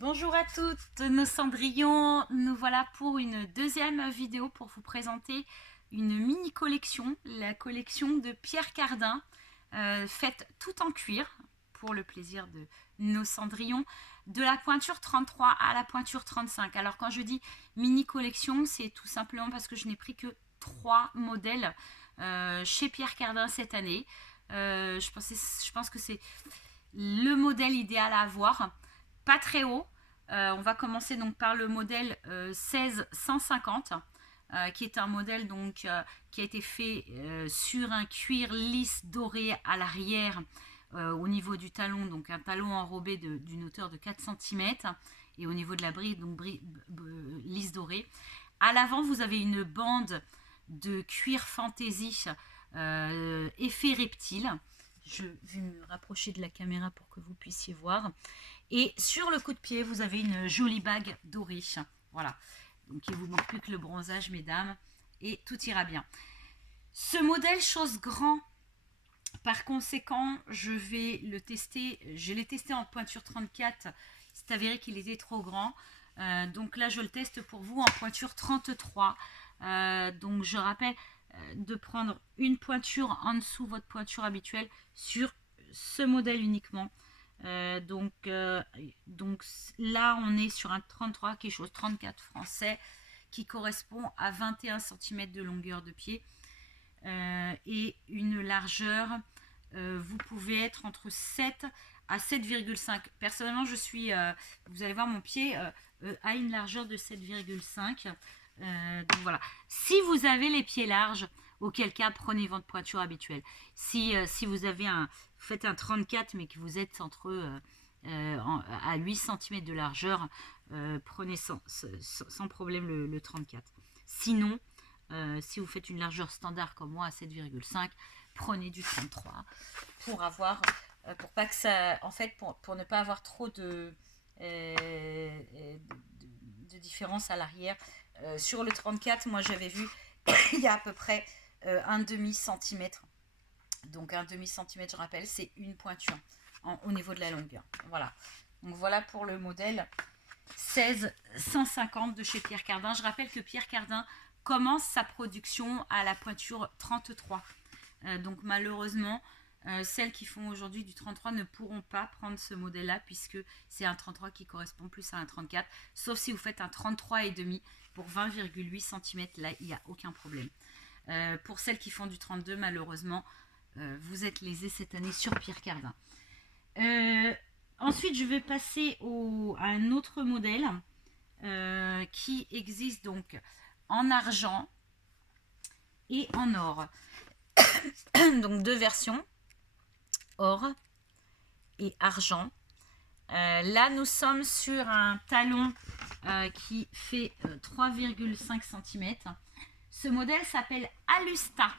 Bonjour à toutes nos cendrillons, nous voilà pour une deuxième vidéo pour vous présenter une mini collection, la collection de Pierre Cardin, faite tout en cuir pour le plaisir de nos cendrillons, de la pointure 33 à la pointure 35. Alors quand je dis mini collection, c'est tout simplement parce que je n'ai pris que 3 modèles chez Pierre Cardin cette année. Je pense que c'est le modèle idéal à avoir, pas très haut. On va commencer donc par le modèle 16150, qui est un modèle donc qui a été fait sur un cuir lisse doré à l'arrière au niveau du talon, donc un talon enrobé d'une hauteur de 4 cm, et au niveau de la bride, donc lisse dorée. À l'avant, vous avez une bande de cuir fantaisie effet reptile. Je vais me rapprocher de la caméra pour que vous puissiez voir. Et sur le coup de pied, vous avez une jolie bague dorée. Voilà. Donc il ne vous manque plus que le bronzage, mesdames. Et tout ira bien. Ce modèle chose grand. Par conséquent, je vais le tester. Je l'ai testé en pointure 34. C'est avéré qu'il était trop grand. Donc là, je le teste pour vous en pointure 33. Donc je rappelle de prendre une pointure en dessous de votre pointure habituelle sur ce modèle uniquement. Donc là, on est sur un 33, quelque chose, 34 français, qui correspond à 21 cm de longueur de pied et une largeur. Vous pouvez être entre 7 à 7,5. Personnellement, vous allez voir, mon pied a une largeur de 7,5. Donc voilà. Si vous avez les pieds larges, auquel cas prenez votre pointure habituelle. Si vous faites un 34 mais que vous êtes à 8 cm de largeur, prenez sans problème le 34. Sinon, si vous faites une largeur standard comme moi à 7,5, prenez du 33 pour pas que ça, en fait, pour ne pas avoir trop de différence à l'arrière. Sur le 34, moi j'avais vu il y a à peu près un demi-centimètre. Donc un demi-centimètre, je rappelle, c'est une pointure au niveau de la longueur. Voilà. Donc voilà pour le modèle 16150 de chez Pierre Cardin. Je rappelle que Pierre Cardin commence sa production à la pointure 33. Donc malheureusement, celles qui font aujourd'hui du 33 ne pourront pas prendre ce modèle-là puisque c'est un 33 qui correspond plus à un 34. Sauf si vous faites un 33,5 pour 20,8 cm, là il n'y a aucun problème. Pour celles qui font du 32, malheureusement, vous êtes lésées cette année sur Pierre Cardin. Ensuite, je vais passer à un autre modèle qui existe donc en argent et en or. Donc deux versions, or et argent. Là, nous sommes sur un talon qui fait 3,5 cm. Ce modèle s'appelle Alusta.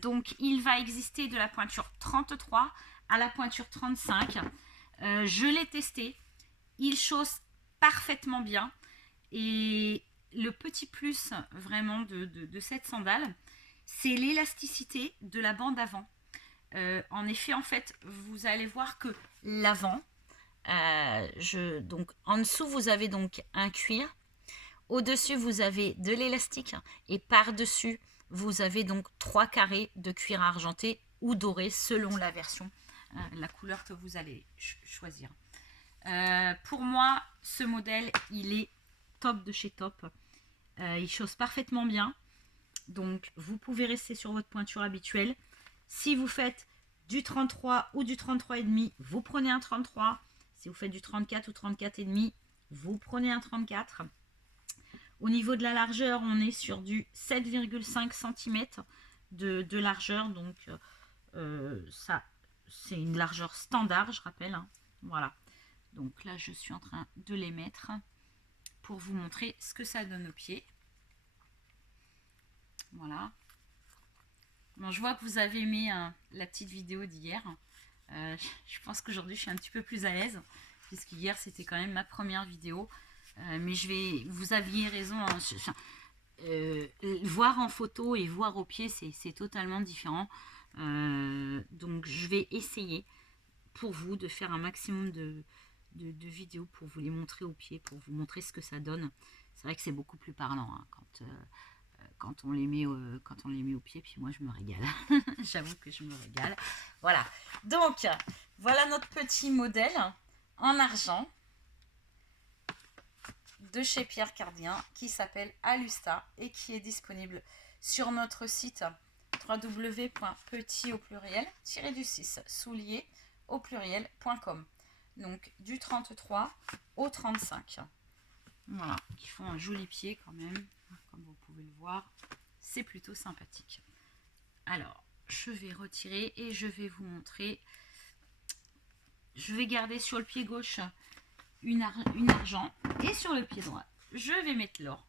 Donc, il va exister de la pointure 33 à la pointure 35. Je l'ai testé. Il chausse parfaitement bien. Et le petit plus vraiment de cette sandale, c'est l'élasticité de la bande avant. En effet, en fait, vous allez voir que l'avant, donc en dessous, vous avez donc un cuir. Au-dessus, vous avez de l'élastique. Et par-dessus, vous avez donc 3 carrés de cuir argenté ou doré selon la version, la couleur que vous allez choisir. Pour moi, ce modèle, il est top de chez top. Il chausse parfaitement bien. Donc, vous pouvez rester sur votre pointure habituelle. Si vous faites du 33 ou du 33,5, vous prenez un 33. Si vous faites du 34 ou 34,5, vous prenez un 34. Au niveau de la largeur, on est sur du 7,5 cm de largeur. Donc, ça, c'est une largeur standard, je rappelle. Hein. Voilà. Donc là, je suis en train de les mettre pour vous montrer ce que ça donne aux pieds. Voilà. Bon, je vois que vous avez aimé la petite vidéo d'hier. Je pense qu'aujourd'hui, je suis un petit peu plus à l'aise, puisqu'hier, c'était quand même ma première vidéo. Mais vous aviez raison. Voir en photo et voir au pied, c'est totalement différent. Donc, je vais essayer pour vous de faire un maximum de vidéos pour vous les montrer au pied, pour vous montrer ce que ça donne. C'est vrai que c'est beaucoup plus parlant hein, quand on les met au pied, puis moi je me régale. J'avoue que je me régale. Voilà, donc voilà notre petit modèle en argent de chez Pierre Cardin qui s'appelle Alusta et qui est disponible sur notre site www.petit au pluriel-du-6 soulier au pluriel.com. Donc du 33 au 35. Voilà, qui font un joli pied quand même, comme vous pouvez le voir, c'est plutôt sympathique. Alors, je vais retirer et je vais vous montrer. Je vais garder sur le pied gauche une argent et sur le pied droit, je vais mettre l'or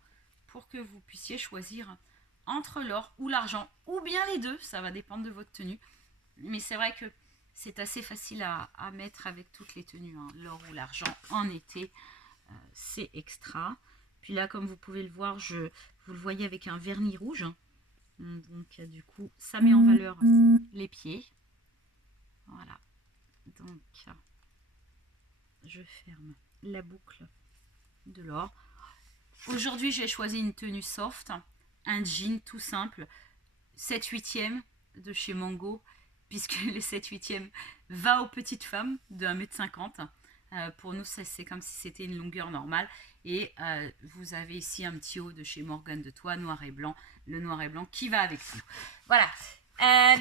pour que vous puissiez choisir entre l'or ou l'argent, ou bien les deux, ça va dépendre de votre tenue. Mais c'est vrai que c'est assez facile à mettre avec toutes les tenues, hein. L'or ou l'argent en été, c'est extra. Puis là, comme vous pouvez le voir, vous le voyez avec un vernis rouge. Donc du coup, ça met en valeur les pieds. Voilà. Donc, je ferme la boucle de l'or. Aujourd'hui, j'ai choisi une tenue soft, un jean tout simple, 7/8 de chez Mango, puisque le 7/8 va aux petites femmes de 1,50 m. Pour nous, c'est comme si c'était une longueur normale. Et vous avez ici un petit haut de chez Morgane de Toit, noir et blanc, le noir et blanc qui va avec tout. Voilà.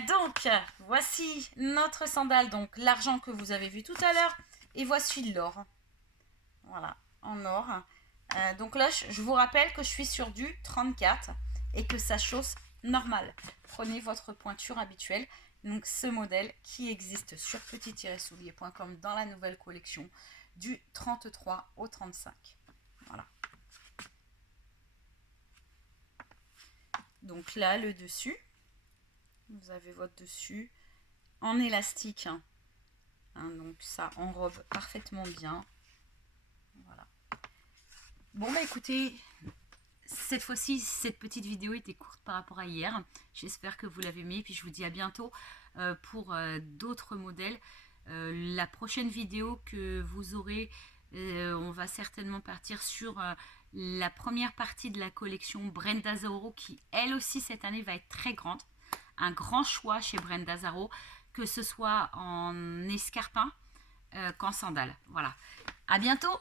Donc, voici notre sandale, donc l'argent que vous avez vu tout à l'heure, et voici l'or. Voilà, en or. Donc là, je vous rappelle que je suis sur du 34 et que ça chausse normal. Prenez votre pointure habituelle. Donc ce modèle qui existe sur petit-soulier.com dans la nouvelle collection du 33 au 35. Voilà. Donc là, le dessus. Vous avez votre dessus en élastique. Hein, donc ça enrobe parfaitement bien. Voilà. Bon bah écoutez, cette fois-ci, cette petite vidéo était courte par rapport à hier. J'espère que vous l'avez aimé. Puis je vous dis à bientôt pour d'autres modèles. La prochaine vidéo que vous aurez, on va certainement partir sur la première partie de la collection Brenda Zaro qui, elle aussi, cette année, va être très grande. Un grand choix chez Brenda Zaro, que ce soit en escarpin qu'en sandales. Voilà. À bientôt!